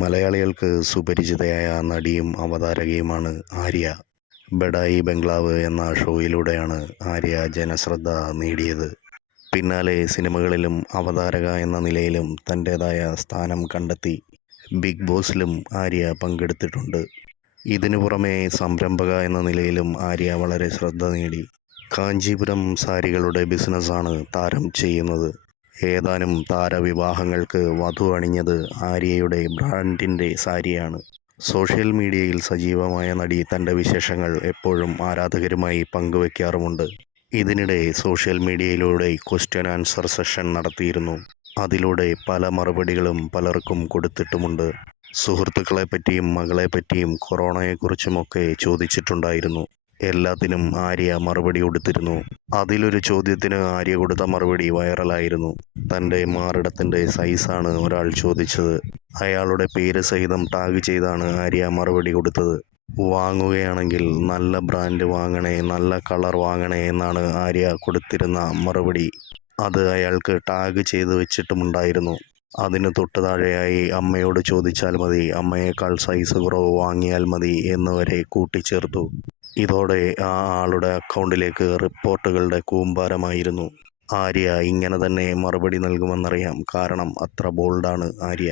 മലയാളികൾക്ക് സുപരിചിതയായ നടിയും അവതാരകയുമാണ് ആര്യ. ബഡായി ബംഗ്ലാവ് എന്ന ഷോയിലൂടെയാണ് ആര്യ ജനശ്രദ്ധ നേടിയത്. പിന്നാലെ സിനിമകളിലും അവതാരക എന്ന നിലയിലും തന്റേതായ സ്ഥാനം കണ്ടെത്തി ബിഗ് ബോസിലും ആര്യ പങ്കെടുത്തിട്ടുണ്ട്. ഇതിനു പുറമെ സംരംഭക എന്ന നിലയിലും ആര്യ വളരെ ശ്രദ്ധ നേടി. കാഞ്ചീപുരം സാരികളുടെ ബിസിനസ്സാണ് താരം ചെയ്യുന്നത്. ഏതാനും താരവിവാഹങ്ങൾക്ക് വധു അണിഞ്ഞത് ആര്യയുടെ ബ്രാൻഡിന്റെ സാരിയാണ്. സോഷ്യൽ മീഡിയയിൽ സജീവമായ നടി തന്റെ വിശേഷങ്ങൾ എപ്പോഴും ആരാധകരുമായി പങ്കുവയ്ക്കാറുമുണ്ട് ഇതിനിടെ സോഷ്യൽ മീഡിയയിലൂടെ ക്വസ്റ്റ്യൻ ആൻസർ സെഷൻ നടത്തിയിരുന്നു. അതിലൂടെ പല മറുപടികളും പലർക്കും കൊടുത്തിട്ടുമുണ്ട്. സുഹൃത്തുക്കളെപ്പറ്റിയും മകളെപ്പറ്റിയും മകളെ പറ്റിയും കൊറോണയെക്കുറിച്ചുമൊക്കെ ചോദിച്ചിട്ടുണ്ടായിരുന്നു. എല്ലാത്തിനും ആര്യ മറുപടി കൊടുത്തിരുന്നു. അതിലൊരു ചോദ്യത്തിന് ആര്യ കൊടുത്ത മറുപടി വൈറലായിരുന്നു. തന്റെ മാറിടത്തിന്റെ സൈസാണ് ഒരാൾ ചോദിച്ചത്. അയാളുടെ പേര് സഹിതം ടാഗ് ചെയ്താണ് ആര്യ മറുപടി കൊടുത്തത്. വാങ്ങുകയാണെങ്കിൽ നല്ല ബ്രാൻഡ് വാങ്ങണേ നല്ല കളർ വാങ്ങണേ എന്നാണ് ആര്യ കൊടുത്തിരുന്ന മറുപടി. അത് അയാൾക്ക് ടാഗ് ചെയ്ത് വെച്ചിട്ടുമുണ്ടായിരുന്നു. അതിന് തൊട്ട് താഴെയായി അമ്മയോട് ചോദിച്ചാൽ മതി അമ്മയേക്കാൾ സൈസ് കുറവ് വാങ്ങിയാൽ മതി എന്നുവരെ കൂട്ടിച്ചേർത്തു. ഇതോടെ ആ ആളുടെ അക്കൗണ്ടിലേക്ക് റിപ്പോർട്ടുകളുടെ കൂമ്പാരമായിരുന്നു. ആര്യ ഇങ്ങനെ തന്നെ മറുപടി നൽകുമെന്നറിയാം. കാരണം അത്ര ബോൾഡാണ് ആര്യ.